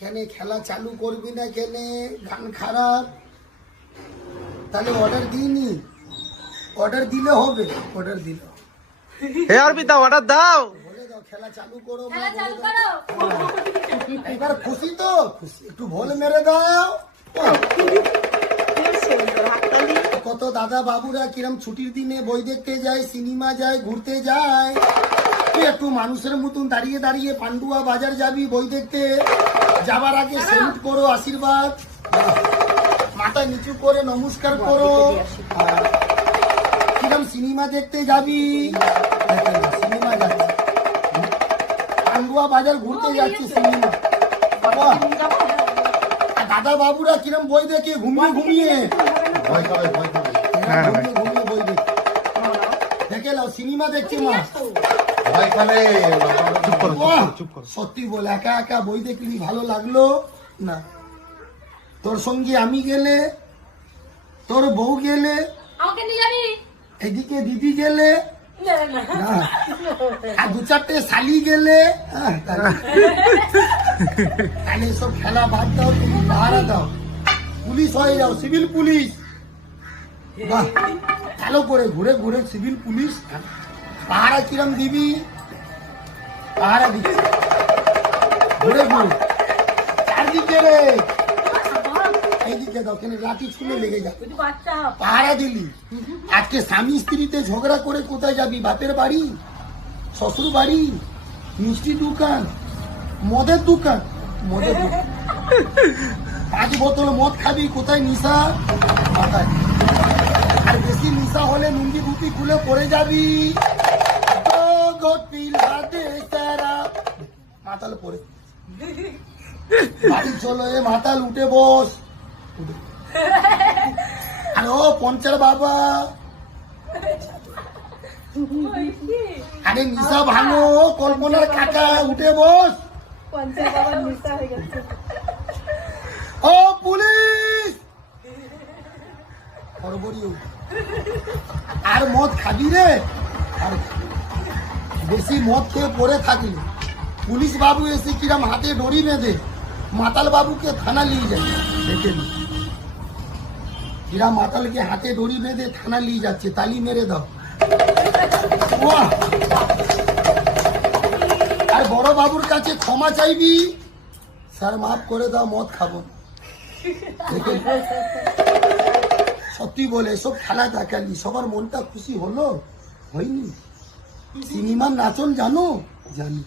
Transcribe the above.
কেন খেলা চালু করবি না কেন? গান খারাপ, তাহলে অর্ডার দিইনি, অর্ডার দিলে হবে, অর্ডার দিলে হে অর্পিতা অর্ডার দাও, বলে দাও খেলা চালু করো। খেলা চালু করো। এবার খুশি তো? খুশি, একটু ভোল মেরে দাও। কত দাদা বাবুরা কিরম ছুটির দিনে বই দেখতে যায়, সিনেমা যায়, ঘুরতে যায়। তুই একটু মানুষের মতন দাঁড়িয়ে দাঁড়িয়ে পান্ডুয়া বাজার যাবি বই দেখতে, যাবার আগে সেলুট করো, আশীর্বাদ, মাথা নিচু করে নমস্কার করো। কিরম সিনেমা দেখতে যাবি, সিনেমা যাচ্ছি, পান্ডুয়া বাজার ঘুরতে যাচ্ছি, সিনেমা। বাবা, দাদা বাবুরা কিরম বই দেখে ঘুমিয়ে ঘুমিয়ে ভয় পাবে, ভয় পাবে। ঘুমিয়ে ঘুমিয়ে বই দেখে দেখে নাও, সিনেমা দেখছে মা। ভয় পাবে। চুপ করো বাহ! চুপ করো। সত্যি বল, একা একা বই দেখলি ভালো লাগলো না? তোর সঙ্গে আমি গেলে, তোর বউ গেলে, আমাকে নিয়ে যাবি? এদিকে দিদি গেলে, না, না। না, আর দু চারটে শালি গেলে, তাহলে সব খেলা বাদ দাও, তুমি পাহারা দাও, পুলিশ হয়ে যাও, সিভিল পুলিশ। বাহ, ভালো করে ঘুরে ঘুরে সিভিল পুলিশ। পাহারা কিরম দিবি? পাহারা দিবি ঘুরে ঘুরে চারদিকে রে, এইদিকে দাও, কেন লাঠি ছুলে লেগে যাবে। একটু বাচ্চা। পাহারা দিলি, আজকে স্বামী স্ত্রীতে ঝগড়া করে কোথায় যাবি? বাপের বাড়ি, শ্বশুর বাড়ি, মিষ্টি দোকান, মদের দোকান, মদের দোকান, 5 বোতল মদ খাবি, কোথায়? নিশা মাথায়। আর বেশি নিশা হলে লুঙ্গি গুপি খুলে পড়ে যাবি, মাতাল পড়ে বাড়ি চলো, এ মাতাল উঠে বস। আরে ও পঞ্চার বাবা, আরে নিশা ভাঙো, কল্পনার কাকা উঠে বস। পঞ্চায়েত বাবার নিশা হয়ে গেছে। ও পুলিশ, হড়বড়ি উঠে। আর মদ খাবি রে, আর বেশি মদ খেয়ে পড়ে থাকলি, পুলিশ বাবু এসে কিরম হাতে দড়ি বেঁধে মাতাল বাবুকে থানা নিয়ে যায়, দেখে নি কিরা মাতালকে হাতে দড়ি বেঁধে থানা নিয়ে যাচ্ছে, তালি মেরে দাও। বাহ! আর বড় বাবুর কাছে ক্ষমা চাইবি, স্যার মাফ করে দাও, মদ খাবো না। দেখে নি? সত্যি বলে এসব খেলা দেখালি, সবার মনটা খুশি হলো? হয়নি? সিনেমার নাচন জানো? জানি।